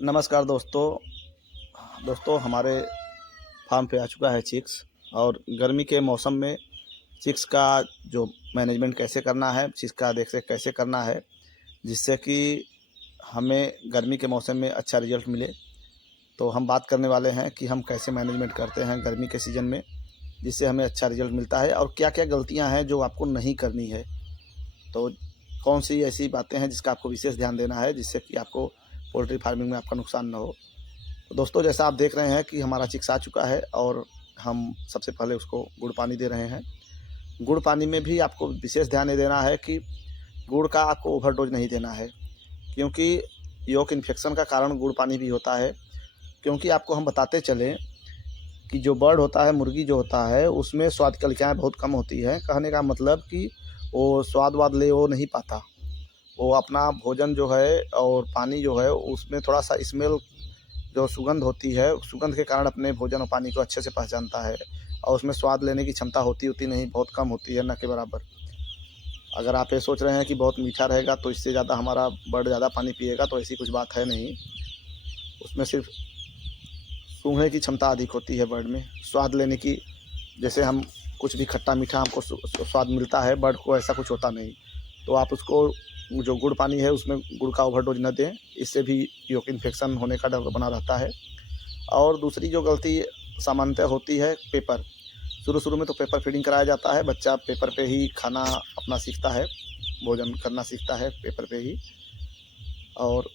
नमस्कार दोस्तों हमारे फार्म पे आ चुका है चिक्स। और गर्मी के मौसम में चिक्स का जो मैनेजमेंट कैसे करना है, चिक्स का देख रेख कैसे करना है, जिससे कि हमें गर्मी के मौसम में अच्छा रिजल्ट मिले। तो हम बात करने वाले हैं कि हम कैसे मैनेजमेंट करते हैं गर्मी के सीज़न में, जिससे हमें अच्छा रिजल्ट मिलता है, और क्या क्या गलतियां हैं जो आपको नहीं करनी है। तो कौन सी ऐसी बातें हैं जिसका आपको विशेष ध्यान देना है, जिससे कि आपको पोल्ट्री फार्मिंग में आपका नुकसान ना हो। तो दोस्तों, जैसा आप देख रहे हैं कि हमारा चिक्स आ चुका है और हम सबसे पहले उसको गुड़ पानी दे रहे हैं। गुड़ पानी में भी आपको विशेष ध्यान ये देना है कि गुड़ का आपको ओवरडोज नहीं देना है, क्योंकि योक इन्फेक्शन का कारण गुड़ पानी भी होता है। क्योंकि आपको हम बताते चलें कि जो बर्ड होता है, मुर्गी जो होता है, उसमें स्वाद कलिकाएँ बहुत कम होती हैं। कहने का मतलब कि वो स्वाद वाद ले वो नहीं पाता। वो अपना भोजन जो है और पानी जो है उसमें थोड़ा सा स्मेल, जो सुगंध होती है, सुगंध के कारण अपने भोजन और पानी को अच्छे से पहचानता है, और उसमें स्वाद लेने की क्षमता होती नहीं, बहुत कम होती है, न के बराबर। अगर आप ये सोच रहे हैं कि बहुत मीठा रहेगा तो इससे ज़्यादा हमारा बर्ड ज़्यादा पानी पिएगा, तो ऐसी कुछ बात है नहीं। उसमें सिर्फ सूंघने की क्षमता अधिक होती है बर्ड में, स्वाद लेने की। जैसे हम कुछ भी खट्टा मीठा हमको स्वाद मिलता है, बर्ड को ऐसा कुछ होता नहीं। तो आप उसको जो गुड़ पानी है उसमें गुड़ का ओवरडोज न दें, इससे भी योक इन्फेक्शन होने का डर बना रहता है। और दूसरी जो गलती सामान्यतः होती है, पेपर। शुरू में तो पेपर फीडिंग कराया जाता है, बच्चा पेपर पे ही खाना अपना सीखता है, भोजन करना सीखता है पेपर पे ही। और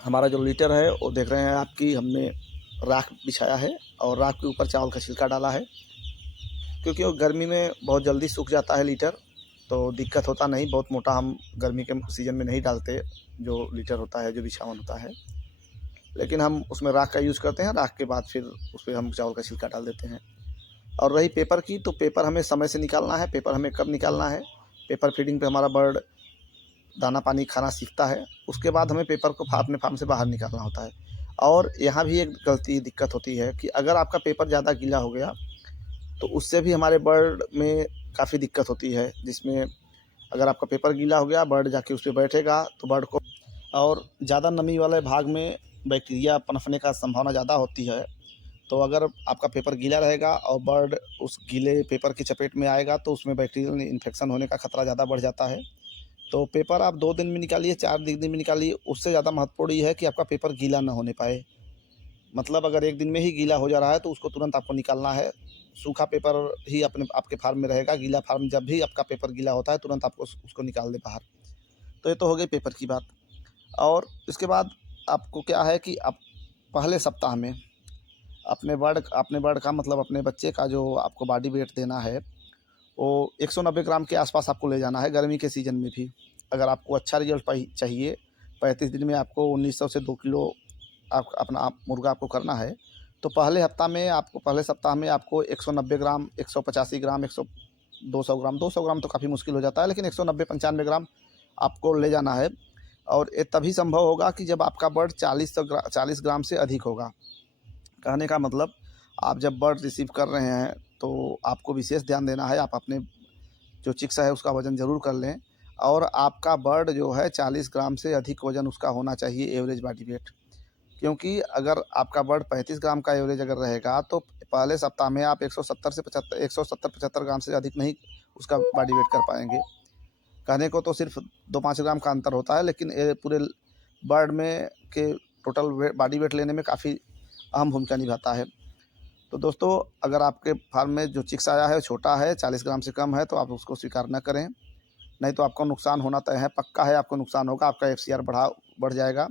हमारा जो लीटर है वो देख रहे हैं आप कि हमने राख बिछाया है और राख के ऊपर चावल का छिलका डाला है, क्योंकि वो गर्मी में बहुत जल्दी सूख जाता है लीटर, तो दिक्कत होता नहीं। बहुत मोटा हम गर्मी के सीज़न में नहीं डालते जो लीटर होता है, जो बिछावन होता है, लेकिन हम उसमें राख का यूज़ करते हैं। राख के बाद फिर उस पर हम चावल का छिलका डाल देते हैं। और रही पेपर की, तो पेपर हमें समय से निकालना है। पेपर हमें कब निकालना है? पेपर फीडिंग पे हमारा बर्ड दाना पानी खाना सीखता है, उसके बाद हमें पेपर को अपने फार्म से बाहर निकालना होता है। और यहाँ भी एक दिक्कत होती है कि अगर आपका पेपर ज़्यादा गीला हो गया तो उससे भी हमारे बर्ड में काफ़ी दिक्कत होती है, जिसमें अगर आपका पेपर गीला हो गया, बर्ड जाके उस पर बैठेगा तो बर्ड को, और ज़्यादा नमी वाले भाग में बैक्टीरिया पनपने का संभावना ज़्यादा होती है। तो अगर आपका पेपर गीला रहेगा और बर्ड उस गीले पेपर की चपेट में आएगा तो उसमें बैक्टीरियल इन्फेक्शन होने का खतरा ज़्यादा बढ़ जाता है। तो पेपर आप 2 दिन में निकालिए, 4 दिन में निकालिए, उससे ज़्यादा महत्वपूर्ण ये है कि आपका पेपर गीला ना होने पाए। मतलब अगर 1 दिन में ही गीला हो जा रहा है तो उसको तुरंत आपको निकालना है। सूखा पेपर ही आपके फार्म में रहेगा। गीला फार्म, जब भी आपका पेपर गीला होता है तुरंत आपको उसको निकाल दें बाहर। तो ये तो हो गई पेपर की बात। और इसके बाद आपको क्या है कि आप पहले सप्ताह में अपने बर्ड का, मतलब अपने बच्चे का जो आपको बॉडी वेट देना है, वो 190 ग्राम के आसपास आपको ले जाना है गर्मी के सीज़न में भी। अगर आपको अच्छा रिजल्ट चाहिए, 35 दिन में आपको 1900 से 2 किलो मुर्गा आपको करना है, तो पहले सप्ताह में आपको 190 ग्राम, 185 ग्राम, 200 ग्राम तो काफ़ी मुश्किल हो जाता है, लेकिन 190-95 ग्राम आपको ले जाना है। और ये तभी संभव होगा कि जब आपका बर्ड 40 ग्राम से अधिक होगा। कहने का मतलब, आप जब बर्ड रिसीव कर रहे हैं तो आपको विशेष ध्यान देना है। आप अपने जो चिक्स है उसका वज़न ज़रूर कर लें, और आपका बर्ड जो है 40 ग्राम से अधिक वज़न उसका होना चाहिए, एवरेज बॉडी वेट। क्योंकि अगर आपका बर्ड 35 ग्राम का एवरेज अगर रहेगा तो पहले सप्ताह में आप 170-75 ग्राम से अधिक नहीं उसका बॉडी वेट कर पाएंगे। कहने को तो सिर्फ 2-5 ग्राम का अंतर होता है, लेकिन पूरे बर्ड में के टोटल बॉडी वेट लेने में काफ़ी अहम भूमिका निभाता है। तो दोस्तों, अगर आपके फार्म में जो चिक्स आया है छोटा है, 40 ग्राम से कम है, तो आप उसको स्वीकार न करें, नहीं तो आपको नुकसान होना तय है, पक्का है आपको नुकसान होगा। आपका एफसीआर बढ़ जाएगा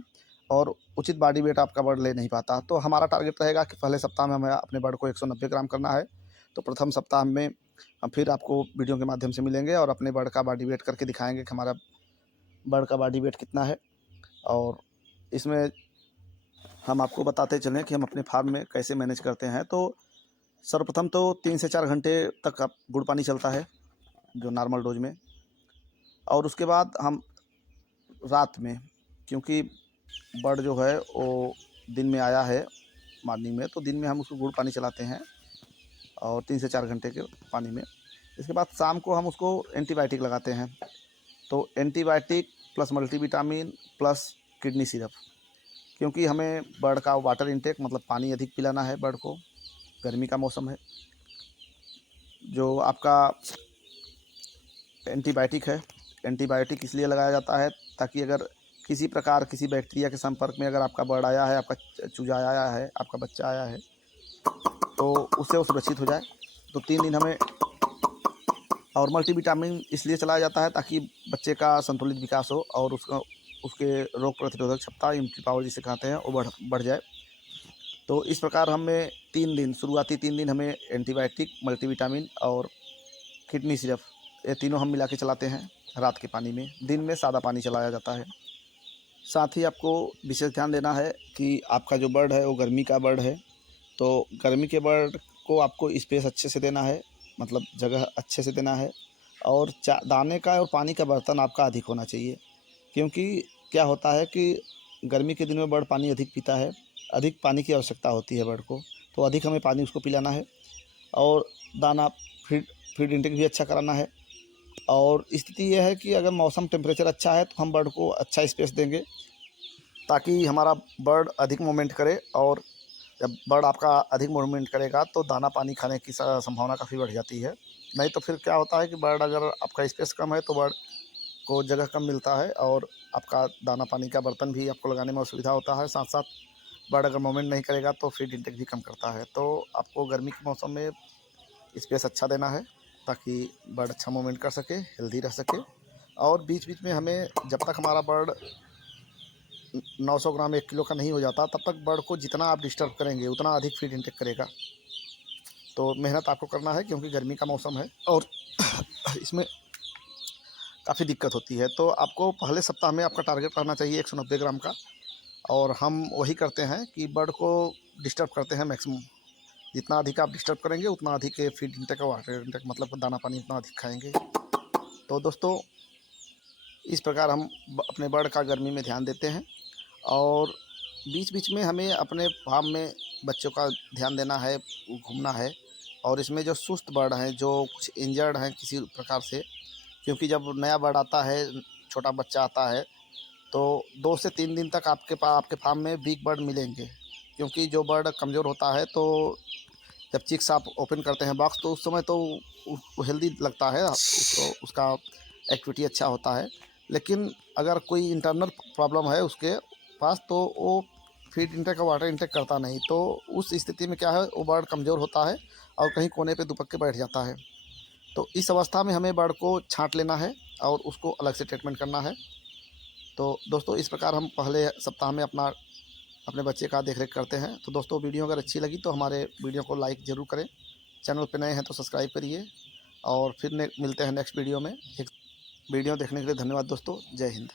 और उचित बॉडी वेट आपका बर्ड ले नहीं पाता। तो हमारा टारगेट रहेगा कि पहले सप्ताह में हमें अपने बर्ड को 190 ग्राम करना है। तो प्रथम सप्ताह में हम फिर आपको वीडियो के माध्यम से मिलेंगे और अपने बर्ड का बॉडी वेट करके दिखाएंगे कि हमारा बर्ड का बॉडी वेट कितना है। और इसमें हम आपको बताते चलें कि हम अपने फार्म में कैसे मैनेज करते हैं। तो सर्वप्रथम तो 3 से 4 घंटे तक आप गुड़ पानी चलता है, जो नॉर्मल डोज में। और उसके बाद हम रात में, क्योंकि बर्ड जो है वो दिन में आया है मॉर्निंग में, तो दिन में हम उसको गुड़ पानी चलाते हैं, और 3 से 4 घंटे के पानी में। इसके बाद शाम को हम उसको एंटीबायोटिक लगाते हैं। तो antibiotic plus multivitamin plus kidney syrup, क्योंकि हमें बर्ड का वाटर इनटेक मतलब पानी अधिक पिलाना है बर्ड को। गर्मी का मौसम है। जो आपका एंटीबायोटिक है, एंटीबायोटिक इसलिए लगाया जाता है ताकि अगर किसी प्रकार किसी बैक्टीरिया के संपर्क में अगर आपका बर्ड आया है, आपका चूजा आया है, आपका बच्चा आया है, तो उससे वो सुरक्षित हो जाए। तो 3 दिन हमें और मल्टीविटामिन इसलिए चलाया जाता है ताकि बच्चे का संतुलित विकास हो और उसके रोग प्रतिरोधक क्षमता, इम्यूनिटी पावर जिसे कहते हैं, वो बढ़ जाए। तो इस प्रकार हमें 3 दिन, शुरुआती 3 दिन हमें एंटीबायोटिक, मल्टीविटामिन और किडनी सिरप, ये तीनों हम मिला के चलाते हैं रात के पानी में। दिन में सादा पानी चलाया जाता है। साथ ही आपको विशेष ध्यान देना है कि आपका जो बर्ड है वो गर्मी का बर्ड है, तो गर्मी के बर्ड को आपको स्पेस अच्छे से देना है, मतलब जगह अच्छे से देना है। और दाने का और पानी का बर्तन आपका अधिक होना चाहिए, क्योंकि क्या होता है कि गर्मी के दिन में बर्ड पानी अधिक पीता है, अधिक पानी की आवश्यकता होती है बर्ड को, तो अधिक हमें पानी उसको पिलाना है। और दाना फीड इंटेक भी अच्छा कराना है। और स्थिति यह है कि अगर मौसम टेम्परेचर अच्छा है तो हम बर्ड को अच्छा स्पेस देंगे ताकि हमारा बर्ड अधिक मूवमेंट करे। और जब बर्ड आपका अधिक मूवमेंट करेगा तो दाना पानी खाने की संभावना काफ़ी बढ़ जाती है। नहीं तो फिर क्या होता है कि बर्ड अगर आपका स्पेस कम है तो बर्ड को जगह कम मिलता है और आपका दाना पानी का बर्तन भी आपको लगाने में असुविधा होता है। साथ साथ बर्ड अगर मूवमेंट नहीं करेगा तो फीड इंटेक भी कम करता है। तो आपको गर्मी के मौसम में स्पेस अच्छा देना है ताकि बर्ड अच्छा मूवमेंट कर सके, हेल्दी रह सके। और बीच बीच में हमें, जब तक हमारा बर्ड 900 ग्राम 1 किलो का नहीं हो जाता, तब तक बर्ड को जितना आप डिस्टर्ब करेंगे उतना अधिक फीड इंटेक करेगा। तो मेहनत आपको करना है क्योंकि गर्मी का मौसम है और इसमें काफ़ी दिक्कत होती है। तो आपको पहले सप्ताह में आपका टारगेट रहना चाहिए 190 ग्राम का, और हम वही करते हैं कि बर्ड को डिस्टर्ब करते हैं मैक्सिमम। जितना अधिक आप डिस्टर्ब करेंगे उतना अधिक फीड इंटेक और वाटर इंटेक, मतलब दाना पानी उतना अधिक खाएंगे। तो दोस्तों, इस प्रकार हम अपने बर्ड का गर्मी में ध्यान देते हैं। और बीच बीच में हमें अपने फार्म में बच्चों का ध्यान देना है, घूमना है। और इसमें जो सुस्त बर्ड हैं, जो कुछ इंजर्ड हैं किसी प्रकार से, क्योंकि जब नया बर्ड आता है, छोटा बच्चा आता है, तो 2 से 3 दिन तक आपके फार्म में वीक बर्ड मिलेंगे। क्योंकि जो बर्ड कमज़ोर होता है, तो जब चिक्स आप ओपन करते हैं बॉक्स, तो उस समय तो वो हेल्दी लगता है, उसका एक्टिविटी अच्छा होता है। लेकिन अगर कोई इंटरनल प्रॉब्लम है उसके पास, तो वो फीड इंटेक और वाटर इंटेक करता नहीं। तो उस स्थिति में क्या है, वो बर्ड कमज़ोर होता है और कहीं कोने पे दुबक के बैठ जाता है। तो इस अवस्था में हमें बर्ड को छांट लेना है और उसको अलग से ट्रीटमेंट करना है। तो दोस्तों, इस प्रकार हम पहले सप्ताह में अपने बच्चे का देख रेख करते हैं। तो दोस्तों, वीडियो अगर अच्छी लगी तो हमारे वीडियो को लाइक ज़रूर करें। चैनल पर नए हैं तो सब्सक्राइब करिए। और फिर मिलते हैं नेक्स्ट वीडियो में। एक वीडियो देखने के लिए धन्यवाद दोस्तों। जय हिंद।